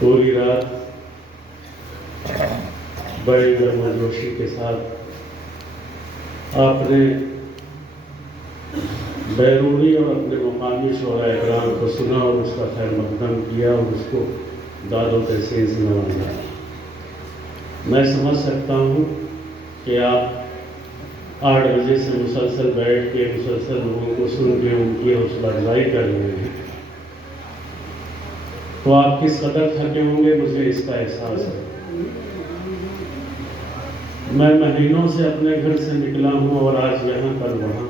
पूरी रात बड़ी गर्मजोशी के साथ आपने बैरूनी और अपने मुकामी शोरा इकराम को सुना और उसका खैर मकदम किया और उसको दादों तहसीन से नवाजा। मैं समझ सकता हूँ कि आप 8 बजे से मुसलसल बैठ के मुसलसल लोगों को सुन के उनकी हौसला अफजाई कर रहे हैं, तो आप किस कदर थके होंगे मुझे इसका एहसास है। मैं महीनों से अपने घर से निकला हूँ और आज यहाँ पर वहाँ,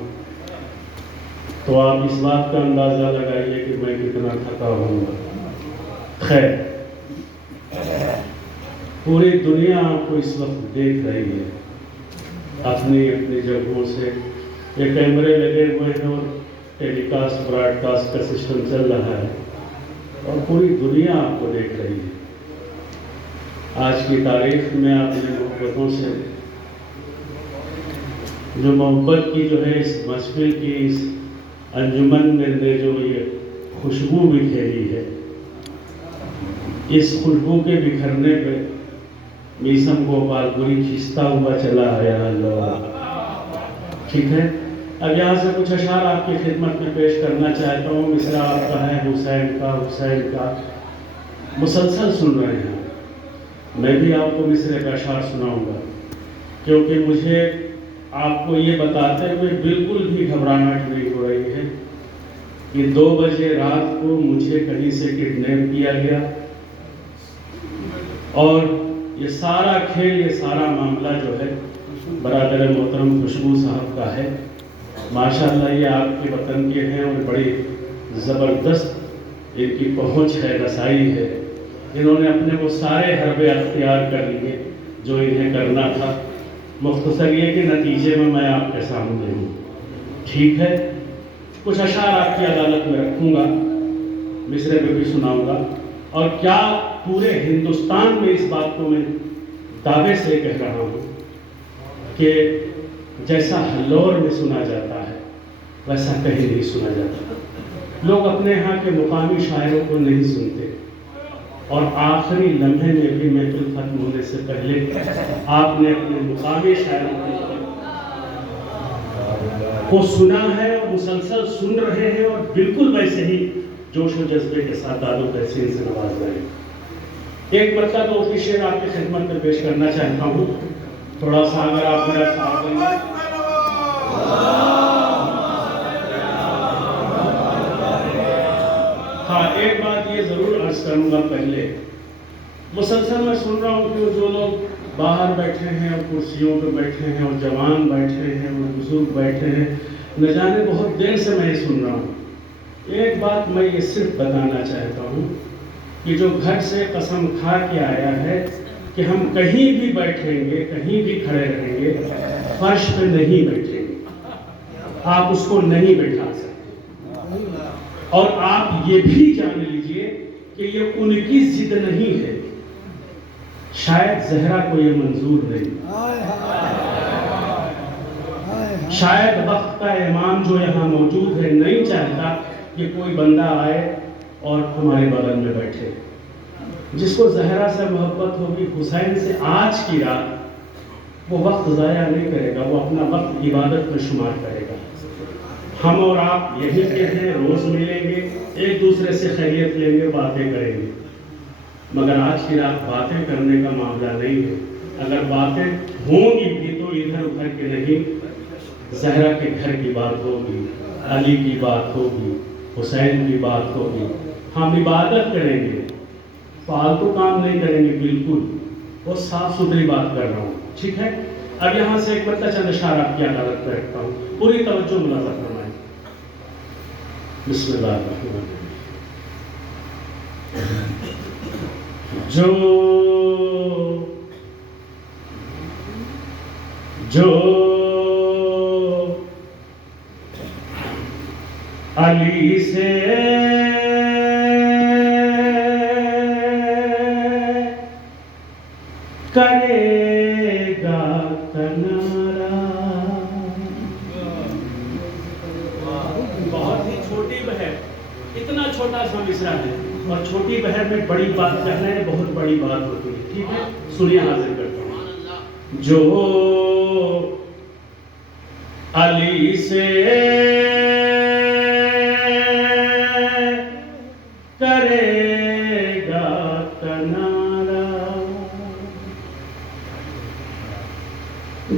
तो आप इस बात का अंदाज़ा लगाइए कि मैं कितना थका होऊंगा। खैर, पूरी दुनिया आपको इस वक्त देख रही है, अपनी अपनी जगहों से ये कैमरे लगे हुए हैं और टेलीकास्ट ब्रॉडकास्ट का सिस्टम चल रहा है और पूरी दुनिया आपको देख रही है। आज की तारीख में आपने मोहब्बतों से जो मोहब्बत की जो है इस महफिल की इस अंजुमन में जो ये खुशबू बिखेरी है, इस खुशबू के बिखरने पे मीसम गोपालपुरी खिंचता हुआ चला आया। ठीक है, अब यहाँ से कुछ अशार आपकी खिदमत में पेश करना चाहता हूँ। मिसरा आपका है हुसैन का मुसलसल सुन रहे हैं। मैं भी आपको मिसरे का अशार सुनाऊंगा, क्योंकि मुझे आपको ये बताते हुए बिल्कुल भी घबराहट नहीं हो रही है कि 2 बजे रात को मुझे कहीं से किडनैप किया गया और ये सारा खेल, ये सारा मामला जो है बरादर मोहतरम खुशबू साहब का है। माशाअल्लाह ये आपके वतन के हैं और बड़ी ज़बरदस्त इनकी पहुंच है, रसाई है। इन्होंने अपने वो सारे हरबे अख्तियार कर लिए जो इन्हें करना था। मुख्तसर ये कि नतीजे में मैं आपके सामने हूँ। ठीक है, कुछ अशार आपकी अदालत में रखूँगा, मिसरे पे भी सुनाऊँगा, और क्या पूरे हिंदुस्तान में इस बात को मैं दावे से कह रहा हूँ कि जैसा हल्लौर में सुना जाता है वैसा कहीं नहीं सुना जाता। लोग अपने यहाँ के मुकामी शायरों को नहीं सुनते और आखिरी लम्हे में भी महफिल खत्म होने से पहले आपने अपने मुकामी शायरों को सुना है और मुसलसल सुन रहे हैं और बिल्कुल वैसे ही जोश और जज्बे के साथ दादो तहसीन से नवाज रहे हैं। एक बच्चा तो उसकी शेर आपकी खिदमत में पेश करना चाहता हूँ, थोड़ा सा अगर आप मेरा साथ देंगे। हाँ, एक बात ये जरूर अर्ज करूंगा पहले, मुसलसल मैं सुन रहा हूँ कि जो लोग बाहर बैठे हैं और कुर्सियों पर बैठे हैं और जवान बैठे हैं और बुजुर्ग बैठे हैं, न जाने बहुत देर से मैं ये सुन रहा हूँ। एक बात मैं ये सिर्फ बताना चाहता हूँ कि जो घर से कसम खा के आया है कि हम कहीं भी बैठेंगे, कहीं भी खड़े रहेंगे, फर्श पे नहीं बैठेंगे, आप उसको नहीं बैठा सकते। और आप ये भी जान लीजिए कि ये उनकी जिद नहीं है, शायद जहरा को ये मंजूर नहीं, शायद वक्त का इमाम जो यहाँ मौजूद है नहीं चाहता कि कोई बंदा आए और हमारे बगल में बैठे। जिसको जहरा से मोहब्बत होगी, हुसैन से, आज की रात वो वक्त ज़ाया नहीं करेगा, वो अपना वक्त इबादत में शुमार करेगा। हम और आप यही के हैं, रोज़ मिलेंगे, एक दूसरे से खैरियत लेंगे, बातें करेंगे, मगर आज की रात बातें करने का मामला नहीं है। अगर बातें होंगी भी तो इधर उधर के नहीं, जहरा के घर की बात होगी, अली की बात होगी, हुसैन की बात होगी। हम इबादत करेंगे, फालतू काम नहीं करेंगे, बिल्कुल वो साफ सुथरी बात कर रहा हूँ। ठीक है, अब यहाँ से एक बच्चा चंद अशार आपकी अदालत में रखता हूँ, पूरी तवज्जो मुलाज़ा फरमाएं। बिस्मिल्लाह। जो अली से करेगा कनारा, बहुत ही छोटी है, इतना छोटा सा मिसरा है, और छोटी बहन में बड़ी बात कहना है बहुत बड़ी बात होती है। ठीक है, सुनिए, हाजिर करता हूँ। जो अली से करेगा किनारा,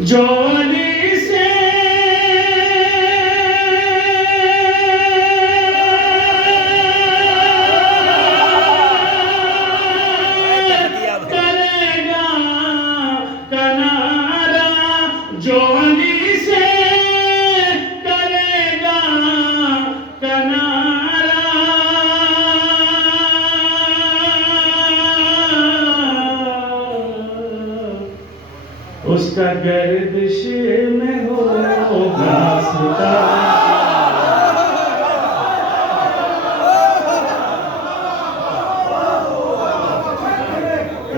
जो अली से करेगा किनारा, जो अली से करेगा किनारा, उसका गर्दिश में होगा सितारा,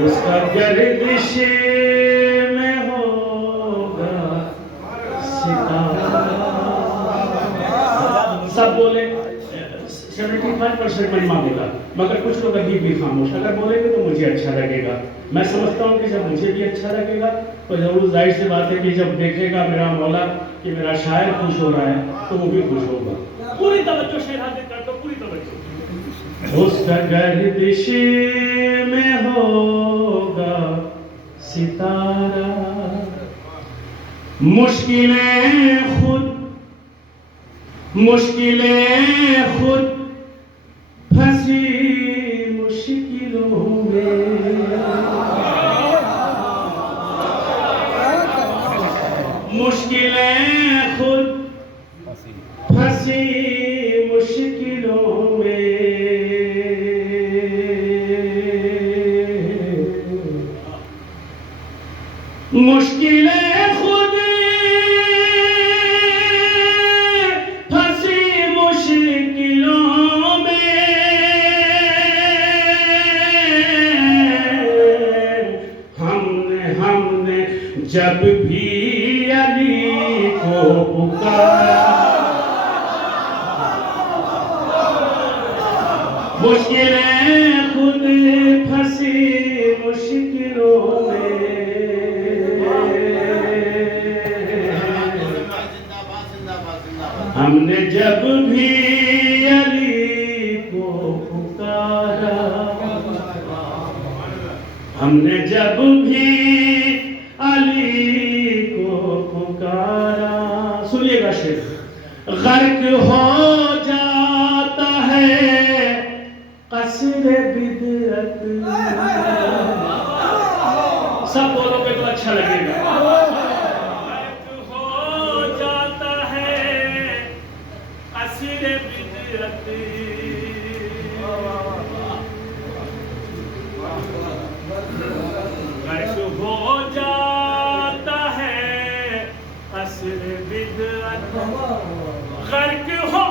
उसका गर्दिश में होगा सितारा। सब बोले 75% मन मांगेगा, मगर कुछ लोग अभी भी खामोश। अगर बोलेंगे तो मुझे अच्छा लगेगा। मैं समझता हूँ कि जब मुझे भी अच्छा लगेगा तो जरूर जाहिर सी बात है कि जब देखेगा मेरा मौला कि मेरा शायर खुश हो रहा है तो वो भी खुश होगा। पूरी तवज्जो शेर हाजिर कर दो, पूरी तवज्जो। उसका गर्दिश में होगा सितारा, मुश्किलें खुद फंसी मुश्किलों में, मुश्किलें खुद फंसी मुश्किलों में, मुश्किलें खुद फंसी मुश्किलों में, हमने जब भी अली को पुकारा, मुश्किलें खुद फंसी मुश्किलों में, हमने जब भी अली को पुकारा, हमने जब भी अली को पुकारा। सुनिएगा शेर, गर्क हो जाता है कसरे बिदअत, सब बोलोगे तो अच्छा लगेगा। गर्क हो जाता है कसरे बिदअत, गर्क हो जाता है कसरे बिदअत, गर्क हो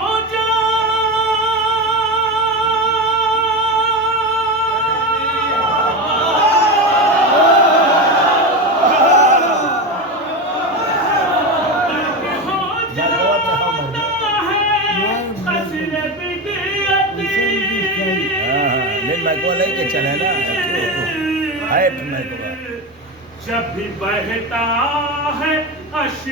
चले ना जब भी बहता है अश्क,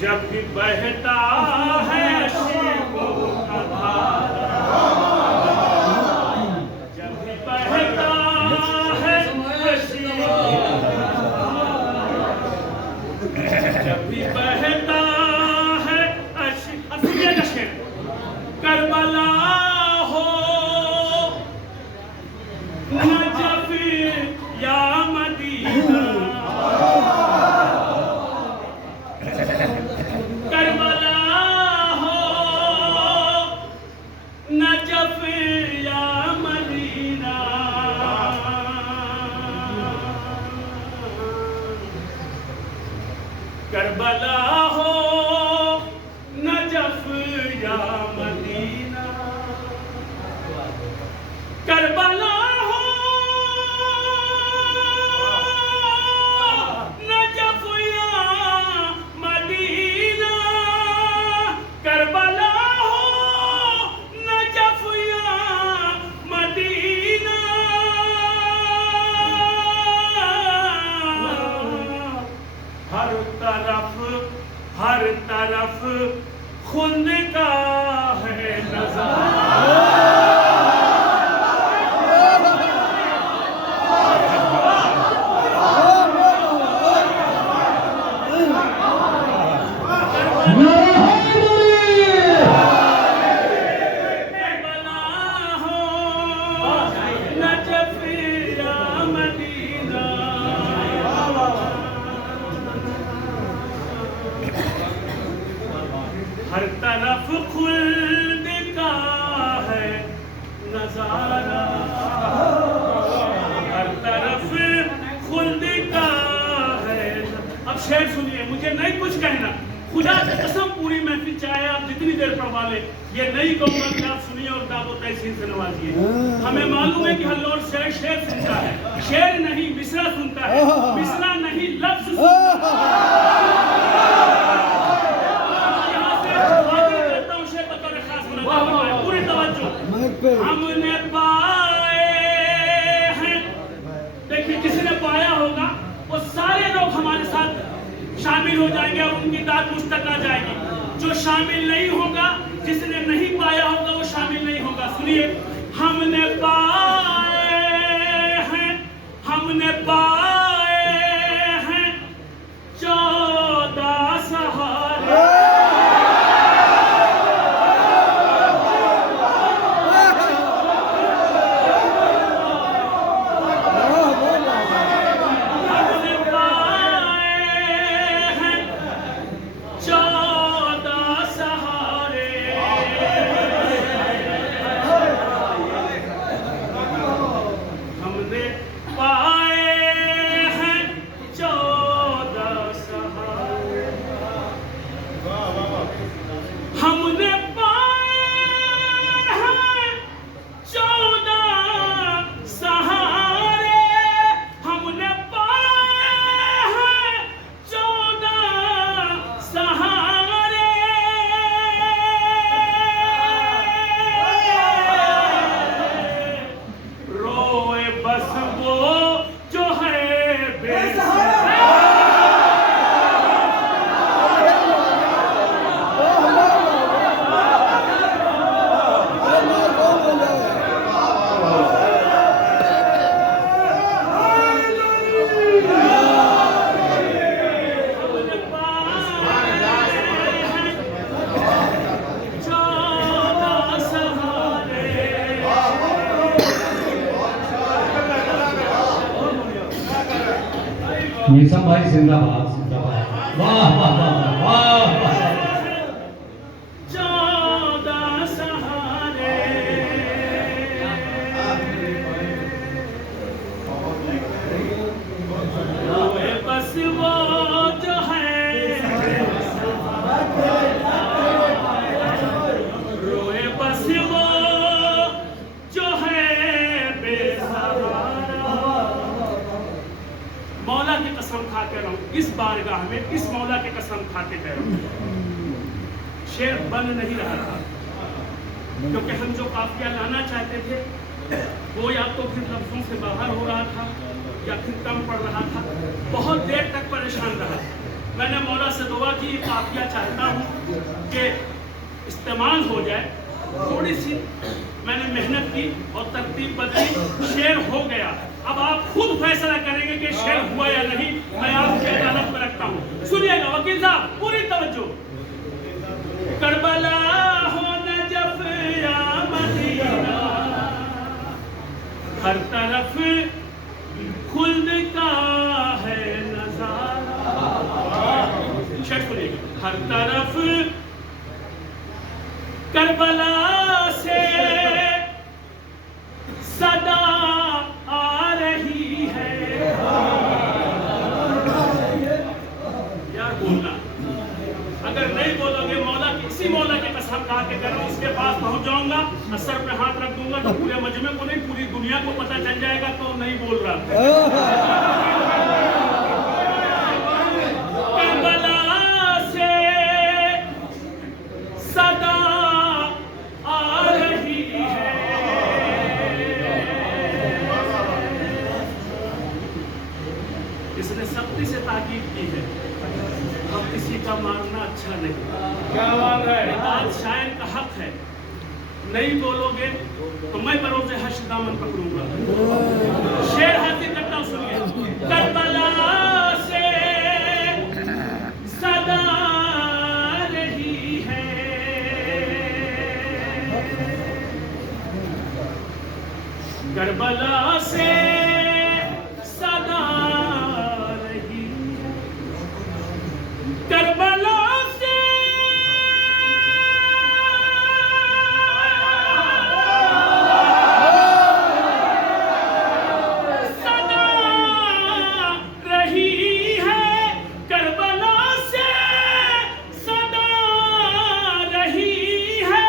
जब भी बहता है अश्कों का धारा, जब भी बहता है अश्कों जब भी बहता है करबला हो या मदीना, करबला हो नजफ या मदीना, करबला हो नजफ या मदीना, करबला हो नजफ या मदीना, करबला हो नजफ या मदीना, हर तरफ खुद का है नज़ारा, हर तरफ खुल्द का है नजारा, हर तरफ खुल्द का है। अब शेर सुनिए, मुझे नहीं कुछ कहना, खुदा की कसम पूरी महफिल चाहे आप जितनी देर पढ़वा ले, ये नहीं कहूंगा कि आप सुनिए और दावो तहसीन से नवाजिए। हमें मालूम है कि हल्लोर शेर सुनता है, शेर नहीं मिसरा सुनता है, मिसरा नहीं लफ्ज सुनता है। पूरी तवज्जो, हमने पाए हैं, देखिए किसने पाया होगा वो सारे लोग हमारे साथ शामिल हो जाएंगे और उनकी दाद मुझ तक आ जाएगी। जो शामिल नहीं होगा, जिसने नहीं पाया होगा वो शामिल नहीं होगा। सुनिए, हमने पाए हैं, हमने पाए हैं 14 सहारे, हमने पाए हैं 14 सहारे, हमने पाए हैं 14 सहारे, रोए बस वो जो है बेसहारा, निजाम भाई जिंदाबाद जिंदाबाद, वाह वाह वाह वाह वाह। 14 सहारे, रोए बस वो जो है, रोए बस वो जो है बेसहारा। मौला की कसम खा के रहूं, इस बारगाह में इस मौला की कसम खाते कह रहा हूं, शेर बन नहीं रहा था, क्योंकि हम जो काफिया लाना चाहते थे वो या तो फिर लफ्जों से बाहर हो रहा था या फिर कम पड़ रहा था, बहुत देर तक परेशान रहा। मैंने मौला से दुआ की, काफिया चाहता हूँ कि इस्तेमाल हो जाए। थोड़ी सी मैंने मेहनत की और तरतीब बदली, शेर हो गया। अब आप खुद फैसला करेंगे कि शेर हुआ या नहीं, मैं आपकी अदालत में रखता हूँ। सुनिएगा वकील साहब, पूरी तवज्जो। करबला हो नजफ या मदीना, हर तरफ खुल्द का है नजारा। शेर सुनिए, हर तरफ करबला से सदा आ रही है। यार बोलना, अगर नहीं बोलोगे मौला किसी मौला के कसम खा के करो, उसके पास पहुंच जाऊंगा, सर पे हाथ रख दूंगा तो पूरे मजमे को नहीं पूरी दुनिया को पता चल जाएगा तो नहीं बोल रहा। करबला से सदा आ रही है। इसने सख्ती से ताकीद की है, अब किसी का मारना अच्छा नहीं। क्या बात है, बात शायर का हक है। नहीं बोलोगे तो मैं बरोज़े हश्र दामन पकड़ूंगा। शेर हाजिर करता हूं, सुनिए। करबला से सदा रही है, करबला से सदा रही है, करबला से सदा रही है, करबला से सदा रही है।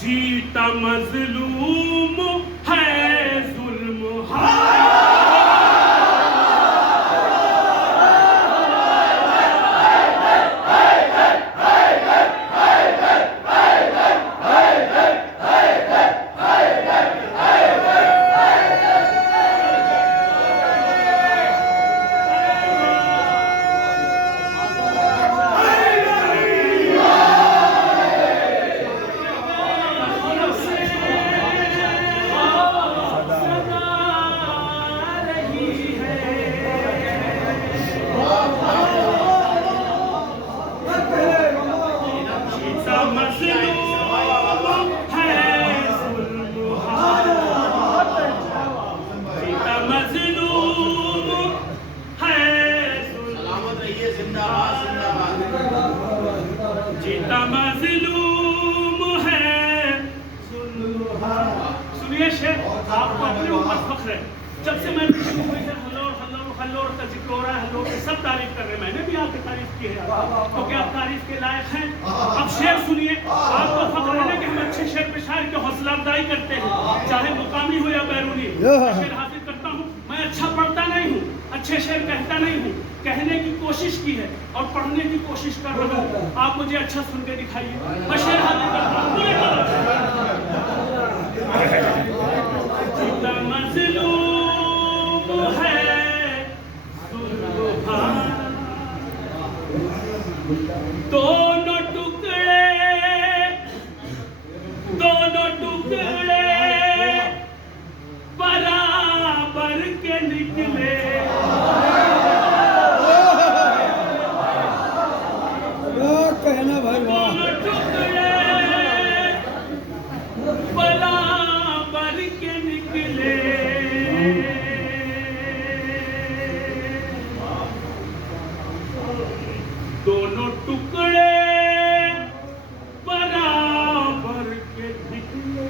जीता मजलूम है, जुल्म जीता मजलूम है। सुनिए शेर, आपको अपने ऊपर फख्र है। जब से मैं शुरू हुई है हल्लोर हल्लोर हल्लोर का जिक्र हो रहा है, हल्लोर की सब तारीफ कर रहे हैं। मैंने भी आपकी तारीफ की है, तो क्या आप तारीफ के लायक हैं? अब शेर सुनिए, आपको फख्र है ना कि हम अच्छे शेर पे शायर की हौसला अफजाई करते हैं, चाहे मुकामी हो या बैरूनी। शेर हासिल करता हूँ, मैं अच्छा पढ़ता नहीं हूँ, अच्छे शेर कहता नहीं हूँ, कहने की कोशिश की है और पढ़ने की कोशिश कर रहा हूँ। आप मुझे अच्छा सुन के दिखाइए, मैं शेर हासिल करता हूँ पूरे मजलूम है, दोनों टुकड़े बराबर के निकले। कहना भाई, दोनों टुकड़े बराबर के निकले, दोनों टुकड़े बराबर के निकले।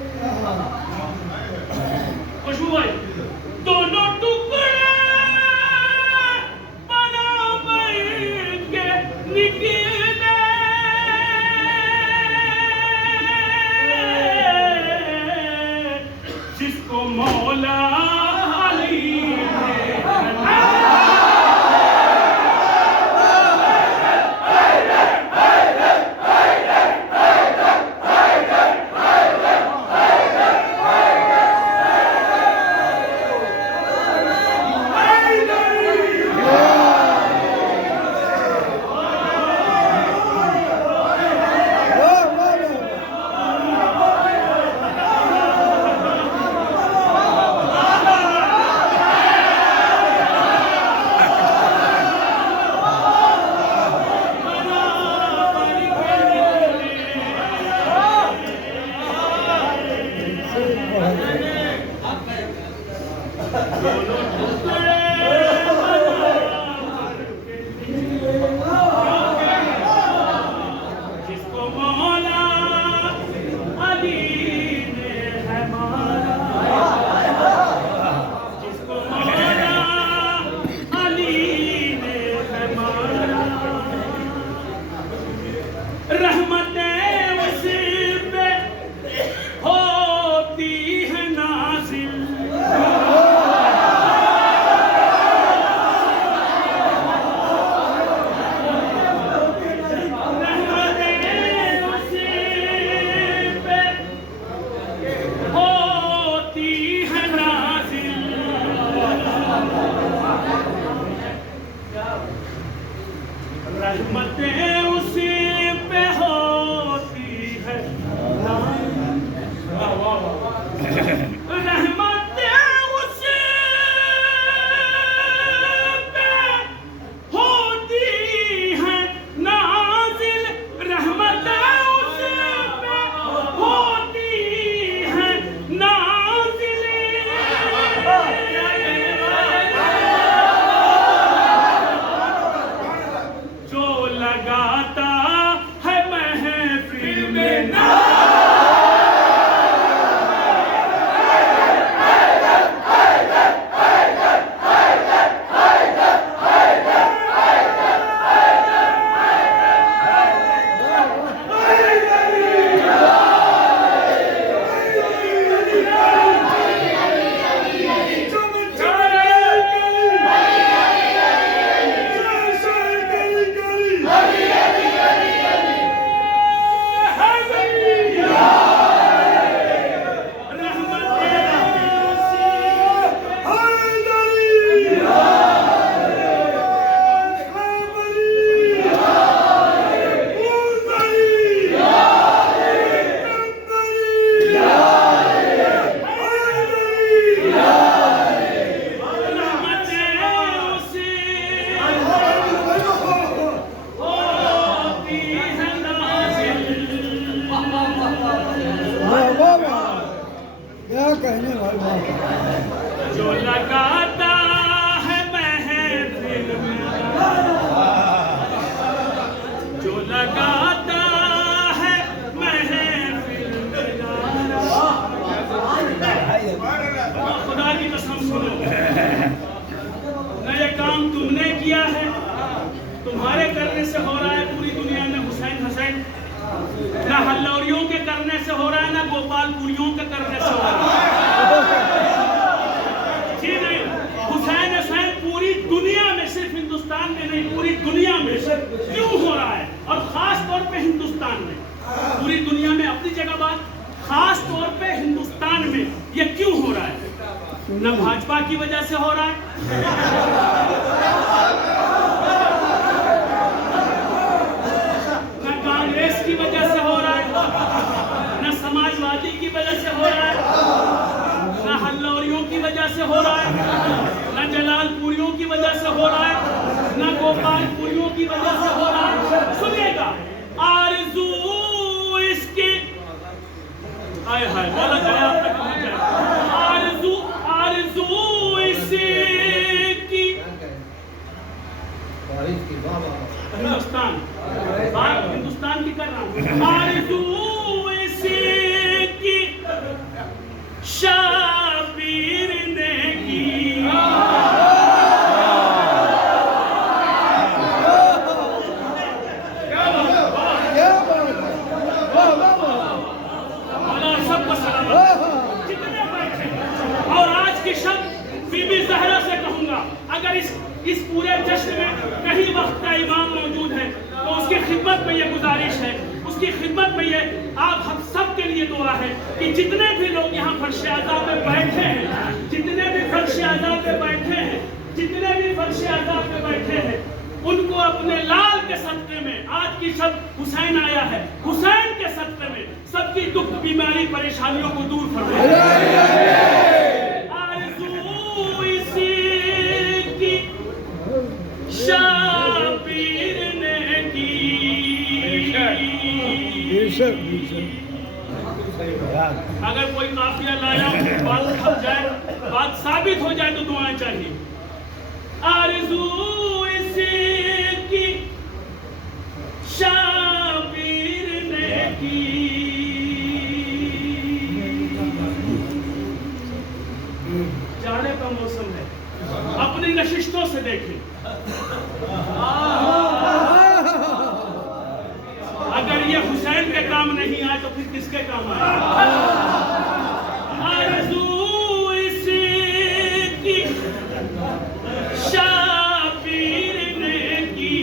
रहमत उसे पे होती है नाजिल, रहमत उसे पे होती है नाजिल, जो लगाता है महफिल में ना। क्या कहने वाला, जो लगाता है महफिल में, जो लगाता है महफिल में, खुदा की कसम सुनो, न ये काम तुमने किया है, तुम्हारे करने से हो रहा है पूरी दुनिया में हुसैन हुसैन, ना हल्लौरियों के करने से हो रहा है, ना गोपालपुरियों के करने से हो रहा है। जी नहीं, हुसैन हुसैन पूरी दुनिया में, सिर्फ हिंदुस्तान में नहीं, पूरी दुनिया में क्यों हो रहा है, और खास तौर पे हिंदुस्तान में। पूरी दुनिया में अपनी जगह बात, खास तौर पे हिंदुस्तान में ये क्यों हो रहा है? न भाजपा की वजह से हो रहा है, की वजह से हो रहा है, न समाजवादी की वजह से हो रहा है, न हल्लौरियों की वजह से हो रहा है, न जलालपुरियों की वजह से हो रहा है, न गोपालपुरियों की वजह से हो रहा है। सुनिएगा, आरज़ू इसकी आए हाय बोला गया आप तक पहुंच जाए। आरज़ू आरज़ू इसकी हिंदुस्तान, बात हिंदुस्तान की कर रहा हूँ। आरज़ू इसकी शाबीर ने की, सबको सलाम जितने बैठे। और आज के शब्द बीबी ज़हरा से कहूँगा, अगर इस पूरे जश्न में कहीं वक्त का इमाम मौजूद है तो उसकी खिदमत में ये गुजारिश है, उसकी खिदमत में ये आप हम सब के लिए दुआ है कि जितने भी लोग यहाँ फर्श आज़ाद पे बैठे हैं, जितने भी फर्श आज़ाद पे बैठे हैं, जितने भी फर्श आज़ाद पे बैठे हैं, उनको अपने लाल के सदक़े में, आज की शब हुसैन आया है, हुसैन के सदक़े में सबकी दुख बीमारी परेशानियों को दूर फरमाए। शाबीर ने की, अगर कोई काफिया लाया, बात खप जाए, बात साबित हो जाए तो दुआएं चाहिए। आरज़ू इसकी शाबीर ने की, जाने का मौसम है, अपनी नशिस्तों से देखें। अगर ये हुसैन के काम नहीं आए तो फिर किसके काम आए? आरज़ू इसकी शाबीर ने की,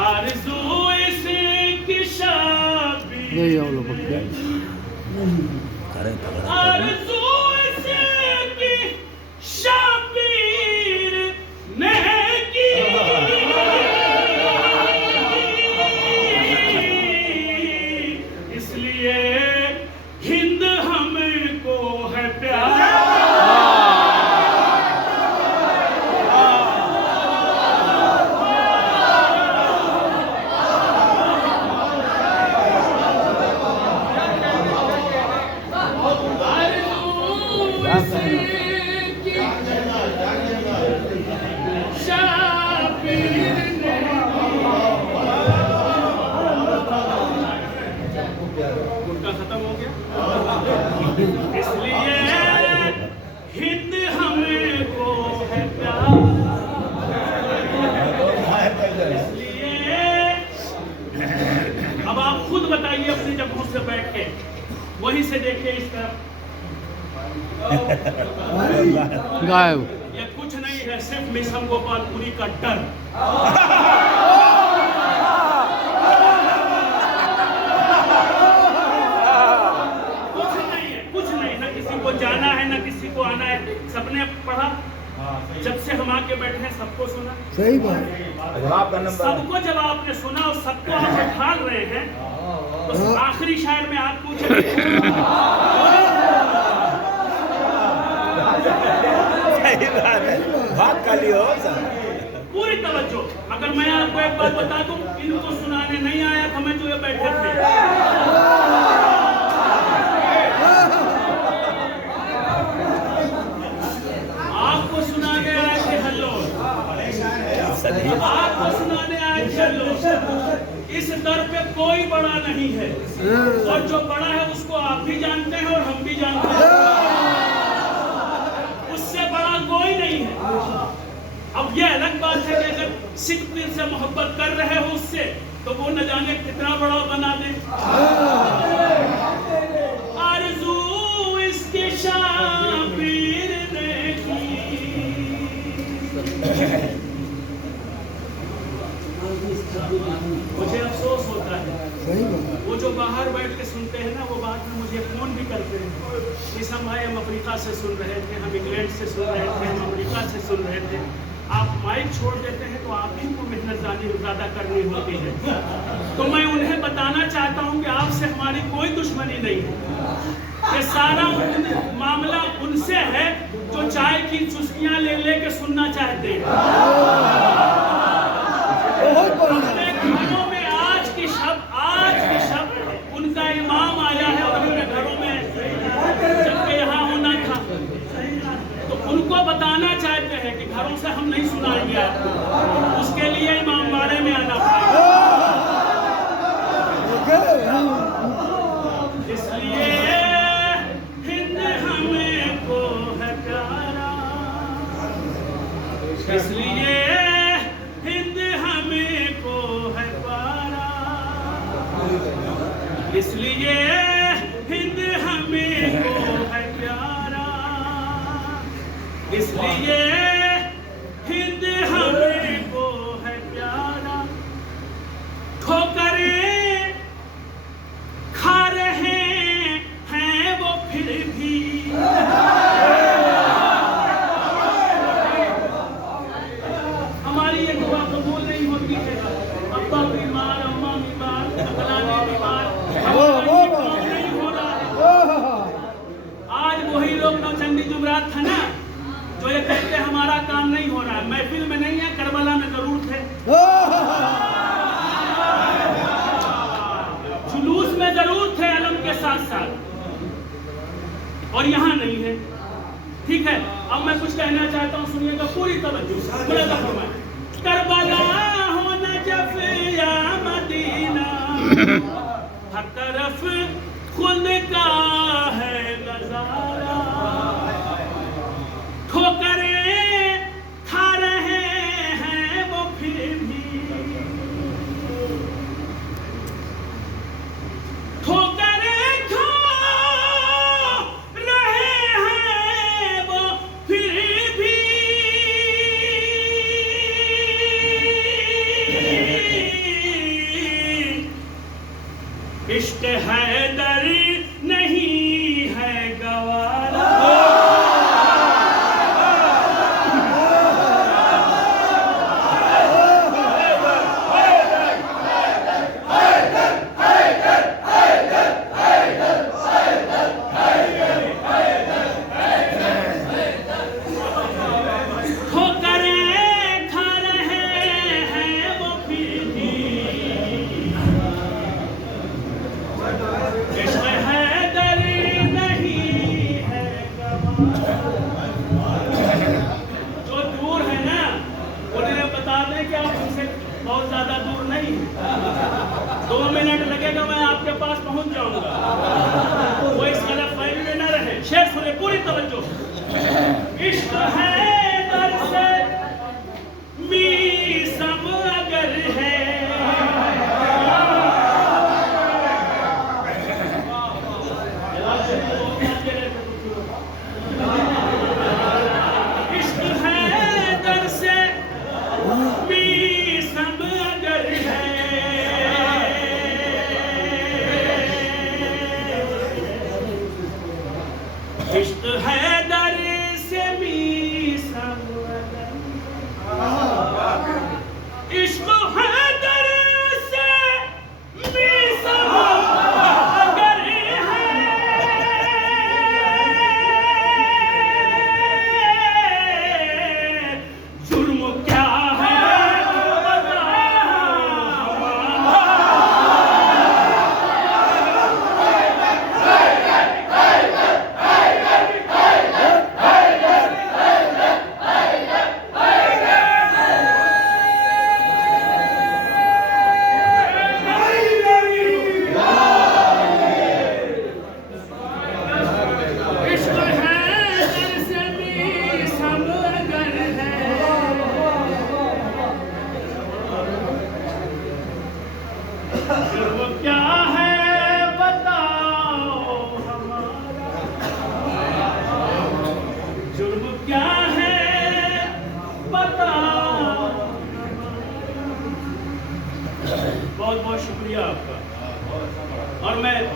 आरज़ू इसकी शाबीर, आरज़ू इसकी शाबीर ने की, गायब। ये कुछ नहीं है, सिर्फ मिशन गोपालपुरी का डर। कुछ नहीं, ना किसी को जाना है ना किसी को आना है। सबने पढ़ा, जब से हम आके बैठे हैं सबको सुना। सही बात। सबको जब आपने सुना और सबको आप ढाल रहे हैं, तो आखिरी शायर में आप पूछे पूरी तवज्जो। अगर मैं आपको एक बात बता दूं, इनको सुनाने नहीं आया था मैं, जो ये बैठे थे। आपको सुनाने आए थे हल्लो, आपको सुनाने आए थे हल्लो। इस दर पे कोई बड़ा नहीं है, और जो बड़ा है उसको आप भी जानते हैं और हम भी जानते हैं। उससे बड़ा कोई नहीं है। अब ये अलग बात है कि अगर सिख पीर से मोहब्बत कर रहे हो उससे, तो वो न जाने कितना बड़ा बना दे। आरज़ू इसके शाबीर ने की, मुझे अफसोस होता है। सही बात। वो जो बाहर बैठ के सुनते हैं ना, वो बाद में मुझे फोन भी करते हैं कि सब भाई हम अफ्रीका से सुन रहे थे, हम इंग्लैंड से सुन रहे थे, हम अमेरिका से सुन रहे थे। आप माइक छोड़ देते हैं तो आप ही को मेहनत ज़्यादा करनी होती है। तो मैं उन्हें बताना चाहता हूं कि आपसे हमारी कोई दुश्मनी नहीं है। ये सारा मामला उनसे है जो चाय की चुस्कियां ले लेके सुनना चाहते हैं। अपने घरों में आज की शब उनका इमाम आया है और उन्होंने घरों में जबकि यहाँ होना था, तो उनको बताना चाहते हैं कि घरों से हम नहीं सुनाएंगे आपको, उसके लिए इमाम बाड़े में आना पड़ेगा। इसलिए हिंद हमें को है प्यारा, इसलिए हिंद हमें को है प्यारा, इसलिए हिंद हमें को है प्यारा, इसलिए हिंद हमें को है प्यारा। ठोकरें खा रहे हैं वो फिर भी, हमारी ये दुआ कबूल नहीं होती है। अब्बा बीमार, अम्मा बीमार, फलाने बीमार, नहीं हो रहा है। आज वही लोग नौचंदी जुमरात था ना, जो ये कहते हमारा काम नहीं हो रहा है। महफिल में नहीं है, करबला में जरूर थे, जुलूस में जरूर थे अलम के साथ साथ, और यहाँ नहीं है। ठीक है, अब मैं कुछ कहना चाहता हूँ, सुनिएगा पूरी तवज्जो। करबला हो नजफ या मदीना, हर तरफ खुद का है नजारा। ठोकरें खा रहे हैं वो फिर भी, ठोकरें खा रहे हैं वो फिर भी, इश्क हैदर नहीं है गवारा। जो दूर है ना, उन्हें बता दें कि आप उनसे बहुत ज्यादा दूर नहीं है। 2 मिनट लगेगा, मैं आपके पास पहुंच जाऊंगा। वो इस गलत फहमी में न रहे। शेर सुने, पूरी तवज्जो। इश्क है दर से मी सब अगर है, बहुत बहुत शुक्रिया आपका। और मैं